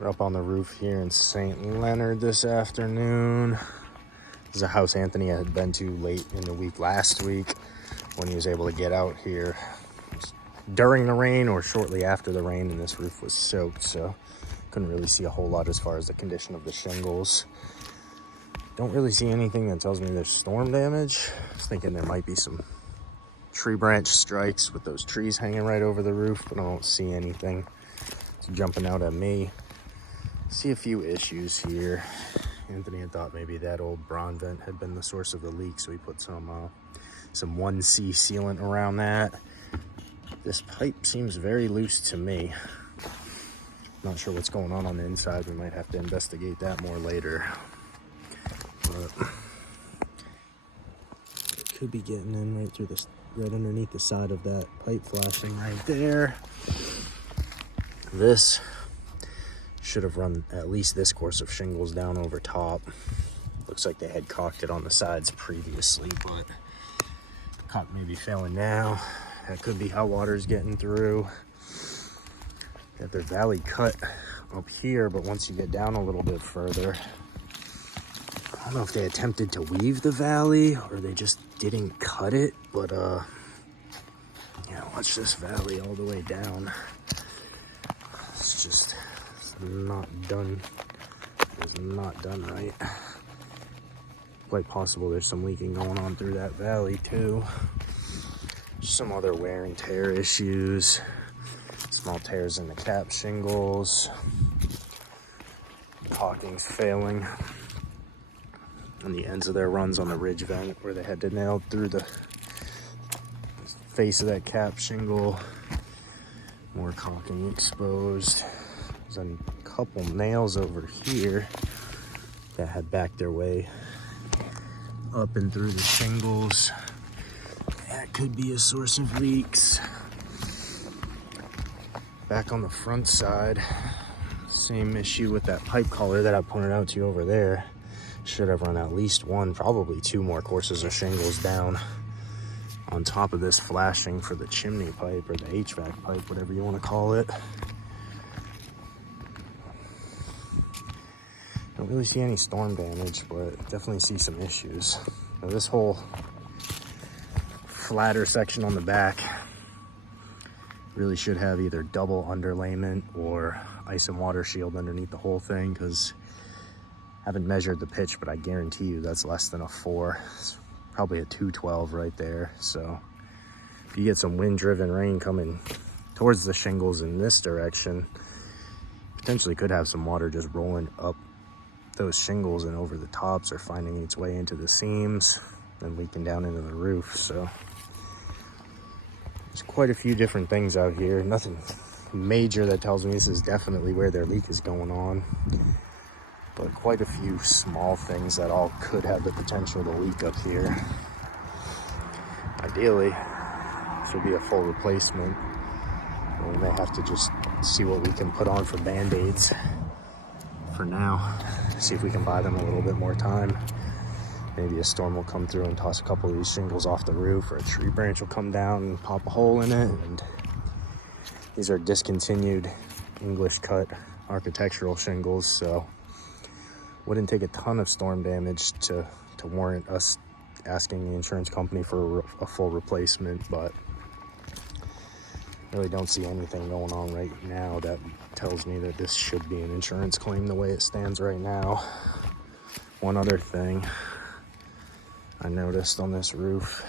We're up on the roof here in St. Leonard this afternoon. This is a house Anthony had been to late in the week last week when he was able to get out here during the rain or shortly after the rain, and this roof was soaked, so couldn't really see a whole lot as far as the condition of the shingles. Don't really see anything that tells me there's storm damage. I was thinking there might be some tree branch strikes with those trees hanging right over the roof, but I don't see anything. It's jumping out at me. See a few issues here. Anthony had thought maybe that old Braun vent had been the source of the leak, so he put some 1C sealant around that. This pipe seems very loose to me. Not sure what's going on the inside. We might have to investigate that more later. But it could be getting in right through this, right underneath the side of that pipe flashing right there. This should have run at least this course of shingles down over top. Looks like they had caulked it on the sides previously, but caulk may be failing now. That could be how water's getting through. Got their valley cut up here, but once you get down a little bit further, I don't know if they attempted to weave the valley or they just didn't cut it, but yeah, watch this valley all the way down. It's not done. It's not done right. Quite possible there's some leaking going on through that valley too. Some other wear and tear issues. Small tears in the cap shingles. Caulking's failing on the ends of their runs on the ridge vent where they had to nail through the face of that cap shingle. More caulking exposed. There's a couple nails over here that had backed their way up and through the shingles. That could be a source of leaks. Back on the front side, same issue with that pipe collar that I pointed out to you over there. Should have run at least one, probably two more courses of shingles down on top of this flashing for the chimney pipe or the HVAC pipe, whatever you want to call it. Don't really see any storm damage, but definitely see some issues. Now, this whole flatter section on the back really should have either double underlayment or ice and water shield underneath the whole thing, because I haven't measured the pitch, but I guarantee you that's less than a 4. It's probably a 212 right there. So if you get some wind-driven rain coming towards the shingles in this direction, potentially could have some water just rolling up those shingles and over the tops or finding its way into the seams and leaking down into the roof. So there's quite a few different things out here. Nothing major that tells me this is definitely where their leak is going on, but quite a few small things that all could have the potential to leak up here. Ideally, this would be a full replacement. We may have to just see what we can put on for band-aids for now. See if we can buy them a little bit more time. Maybe a storm will come through and toss a couple of these shingles off the roof, or a tree branch will come down and pop a hole in it. And these are discontinued English cut architectural shingles, so wouldn't take a ton of storm damage to warrant us asking the insurance company for a full replacement, but really don't see anything going on right now that tells me that this should be an insurance claim the way it stands right now. One other thing I noticed on this roof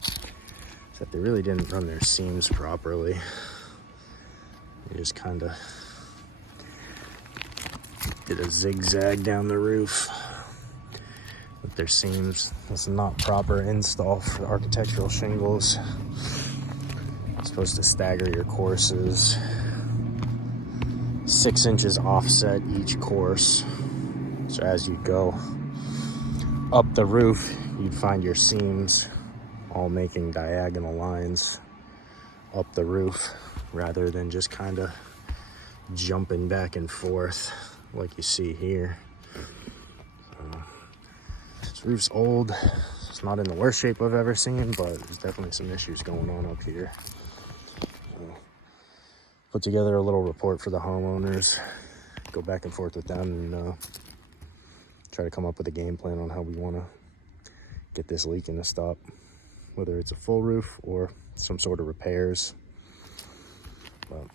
is that they really didn't run their seams properly. They just kind of did a zigzag down the roof with their seams. That's not proper install for architectural shingles. You're supposed to stagger your courses 6 inches offset each course. So as you go up the roof, you'd find your seams all making diagonal lines up the roof rather than just kind of jumping back and forth like you see here. This roof's old. It's not in the worst shape I've ever seen, but there's definitely some issues going on up here. So, put together a little report for the homeowners. go back and forth with them and try to come up with a game plan on how we want to get this leaking to stop, whether it's a full roof or some sort of repairs. But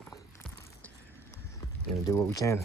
we're gonna do what we can.